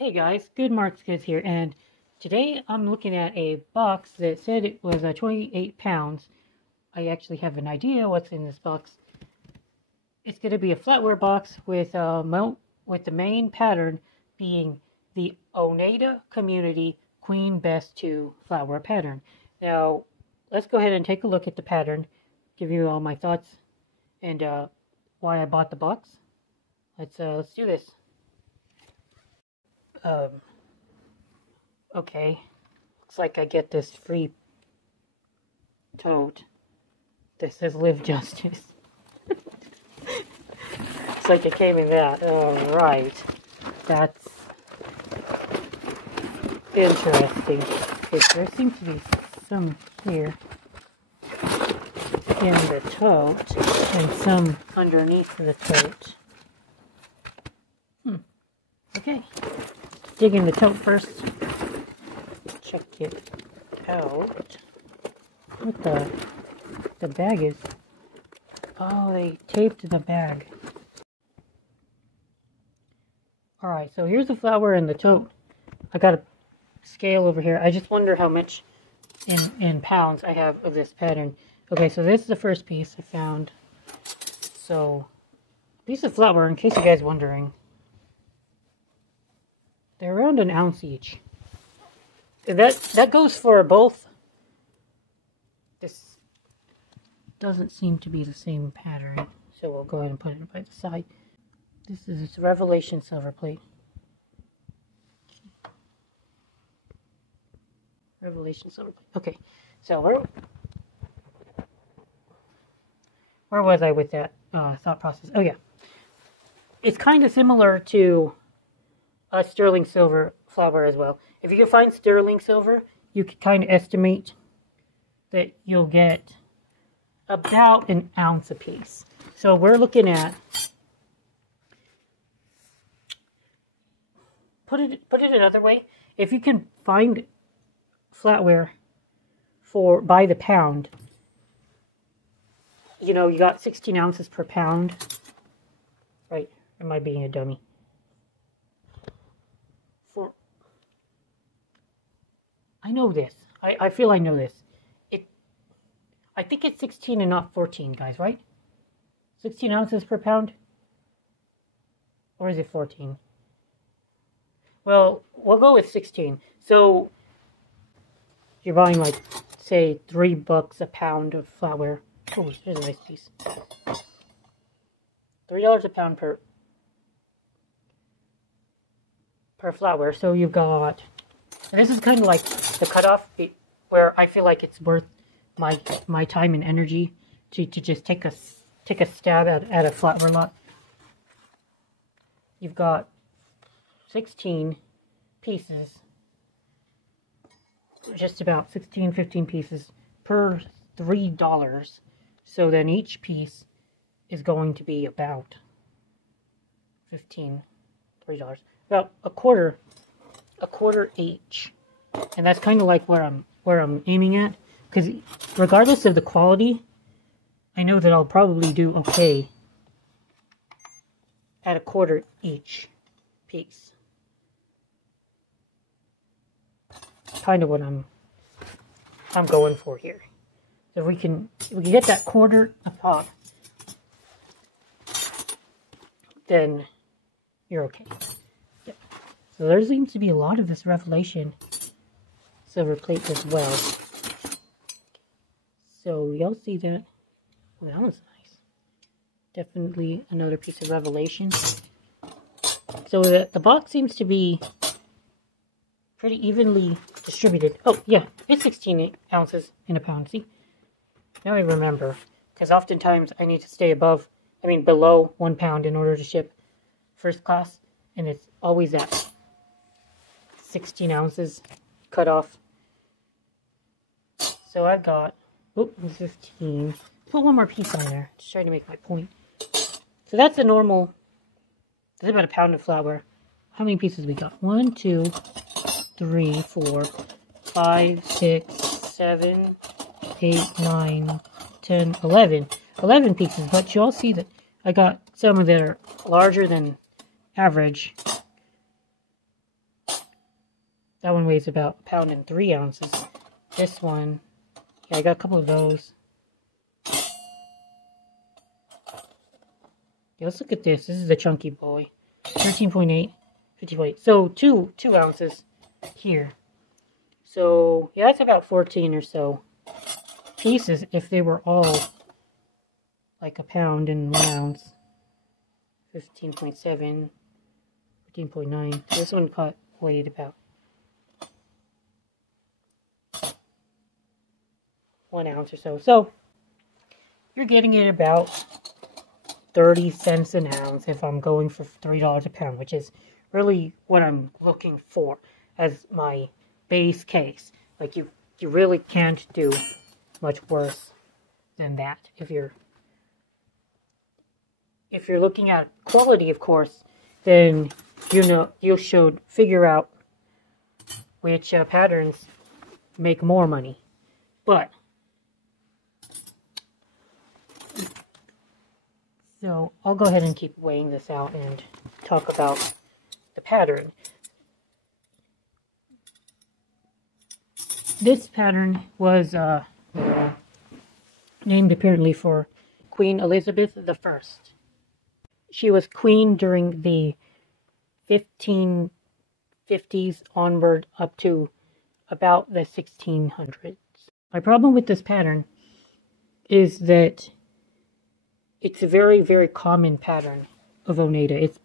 Hey guys, Good Marks Kids here, and today I'm looking at a box that said it was 28 pounds. I actually have an idea what's in this box. It's going to be a flatware box with the main pattern being the Oneida Community Queen Bess II flatware pattern. Now, let's go ahead and take a look at the pattern, give you all my thoughts, and why I bought the box. Let's do this. Okay, looks like I get this free tote that says Live Justice. It's like it came in that. Alright, that's interesting. Okay, there seems to be some here in the tote and some underneath the tote. Okay. Dig in the tote first. Check it out. What the bag is. Oh, they taped the bag. Alright, so here's the flour in the tote. I got a scale over here. I just wonder how much in pounds I have of this pattern. Okay, so this is the first piece I found. So, piece of flour, in case you guys are wondering. They're around an ounce each. That goes for both. This doesn't seem to be the same pattern, so we'll go ahead and put it by the side. This is Revelation Silverplate. Revelation Silverplate. Okay, so where was I with that thought process? Oh yeah, it's kind of similar to sterling silver flour as well. If you can find sterling silver, you can kind of estimate that you'll get about an ounce a piece. So we're looking at, put it another way, if you can find flatware by the pound, you know, you got 16 ounces per pound, right? Am I being a dummy? I know this. I feel I know this. I think it's 16 and not 14, guys, right? 16 ounces per pound? Or is it 14? Well, we'll go with 16. So, you're buying, like, say, $3 a pound of flour. Oh, here's a nice piece. $3 a pound per flour. So you've got... And this is kind of like the cutoff where I feel like it's worth my time and energy to just take a stab at a flatware lot. You've got 16 pieces, just about 15 pieces per $3. So then each piece is going to be about $3. About a quarter each, and that's kind of like where I'm aiming at, because regardless of the quality, I know that I'll probably do okay at a quarter each piece. Kind of what I'm going for here. So if we can get that quarter a pop, then you're okay. So there seems to be a lot of this Revelation Silverplate as well. So y'all see that? Oh, that was nice. Definitely another piece of Revelation. So the box seems to be pretty evenly distributed. Oh yeah, it's 16 ounces in a pound. See? Now I remember, because oftentimes I need to stay below 1 pound in order to ship first class, and it's always at 16 ounces cut off. So I've got 15. Put one more piece on there. Just trying to make my point. So that's a normal. That's about a pound of flour. How many pieces we got? 1, 2, 3, 4, 5, 6, 7, 8, 9, 10, 11. 11 pieces. But you all see that I got some that are larger than average. That one weighs about 1 pound and 3 ounces. This one, yeah, I got a couple of those. Yeah, let's look at this. This is the chunky boy. 13.8, 50.8. So 2 ounces here. So yeah, that's about 14 or so pieces if they were all like 1 pound and 1 ounce. 15.7, 15.9. So this one weighed about 1 ounce or so. So you're getting it about 30 cents an ounce if I'm going for $3 a pound, which is really what I'm looking for as my base case. Like you really can't do much worse than that if you're looking at quality, of course. Then you should figure out which patterns make more money. But so I'll go ahead and keep weighing this out and talk about the pattern. This pattern was named apparently for Queen Elizabeth I. She was queen during the 1550s onward up to about the 1600s. My problem with this pattern is that it's a very, very common pattern of Oneida. It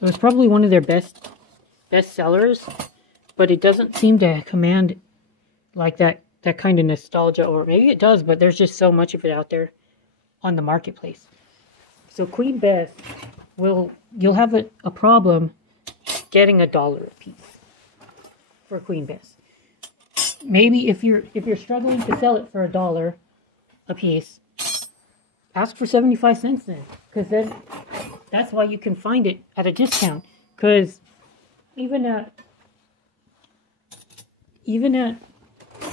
was probably one of their best sellers, but it doesn't seem to command like that kind of nostalgia, or maybe it does, but there's just so much of it out there on the marketplace. So Queen Bess, you'll have a problem getting $1 a piece for Queen Bess. Maybe if you're struggling to sell it for $1 a piece, ask for 75 cents then, because then that's why you can find it at a discount. Because even at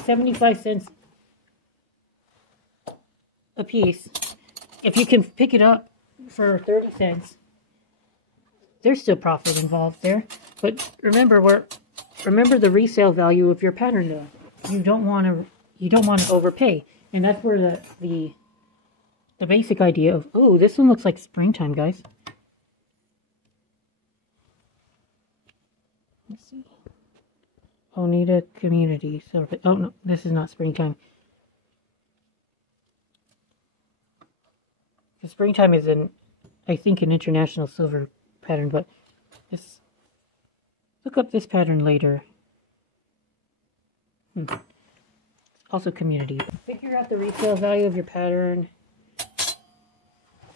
75 cents a piece, if you can pick it up for 30 cents, there's still profit involved there. But remember the resale value of your pattern though. You don't want to overpay, and that's where the basic idea of, oh, this one looks like springtime, guys. Let's see. Oneida Community. Silverplate. Oh, no, this is not springtime. The springtime is I think, an international silver pattern, but look up this pattern later. Also community. Figure out the resale value of your pattern.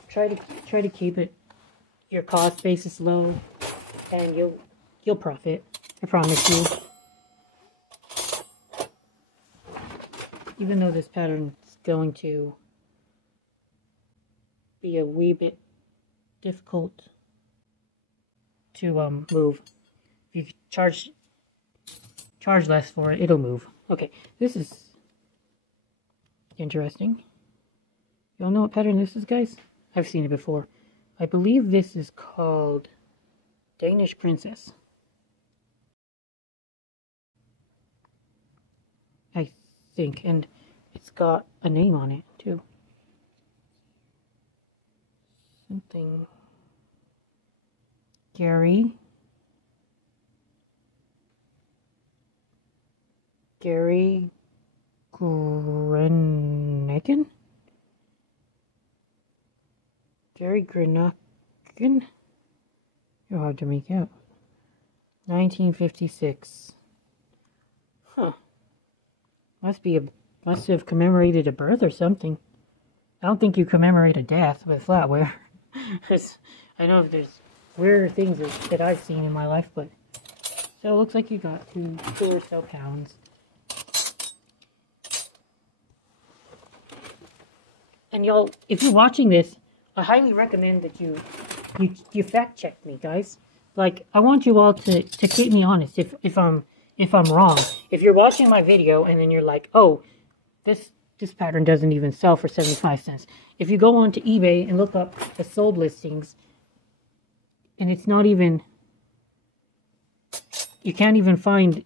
Try to keep your cost basis low, and you'll profit. I promise you. Even though this pattern is going to be a wee bit difficult to move, if you charge less for it, it'll move. Okay, this is interesting. Y'all know what pattern this is, guys? I've seen it before. I believe this is called Danish Princess. I think, and it's got a name on it too. Something Gary Grenachen? Gary Grenachen? You're hard to make out. 1956. Huh. Must have commemorated a birth or something. I don't think you commemorate a death with flatware. I know there's weird things that I've seen in my life, but so it looks like you got two or so pounds. And y'all, if you're watching this, I highly recommend that you fact check me, guys. Like, I want you all to keep me honest if I'm wrong. If you're watching my video and then you're like, oh, this pattern doesn't even sell for 75 cents. If you go onto eBay and look up the sold listings, and it's not even you can't even find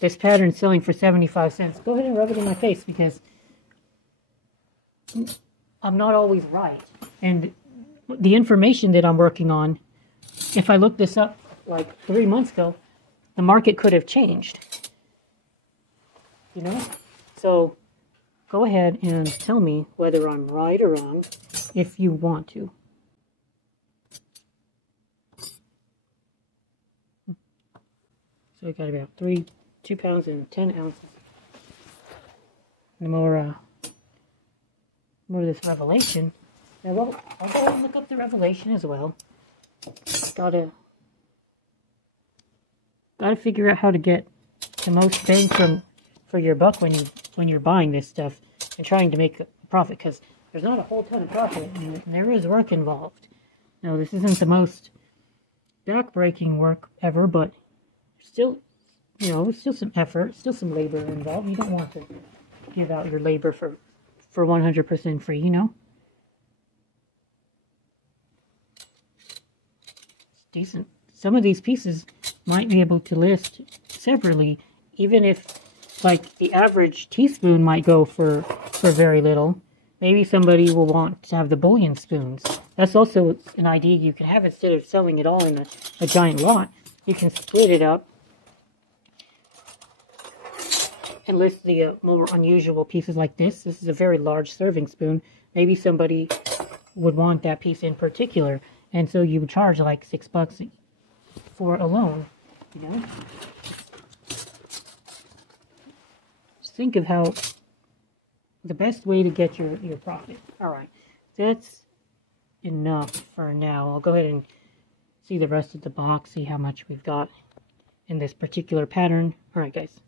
this pattern selling for 75 cents. Go ahead and rub it in my face, because I'm not always right. And the information that I'm working on, if I looked this up like 3 months ago, the market could have changed. You know? So go ahead and tell me whether I'm right or wrong if you want to. So we got about 2 pounds and 10 ounces. And more of this Revelation. Now, well, I'll go and look up the Revelation as well. Gotta figure out how to get the most bang for your buck when you're buying this stuff and trying to make a profit, because there's not a whole ton of profit and there is work involved. Now, this isn't the most back-breaking work ever, but still, you know, still some effort, still some labor involved. You don't want to give out your labor for 100% free, you know. It's decent. Some of these pieces might be able to list separately, even if, like, the average teaspoon might go for very little. Maybe somebody will want to have the bullion spoons. That's also an idea you can have. Instead of selling it all in a giant lot, you can split it up and list the more unusual pieces like this. This is a very large serving spoon. Maybe somebody would want that piece in particular, and so you would charge like $6 for it alone, you know? Just think of how the best way to get your profit. Alright, that's enough for now. I'll go ahead and see the rest of the box, see how much we've got in this particular pattern. Alright guys.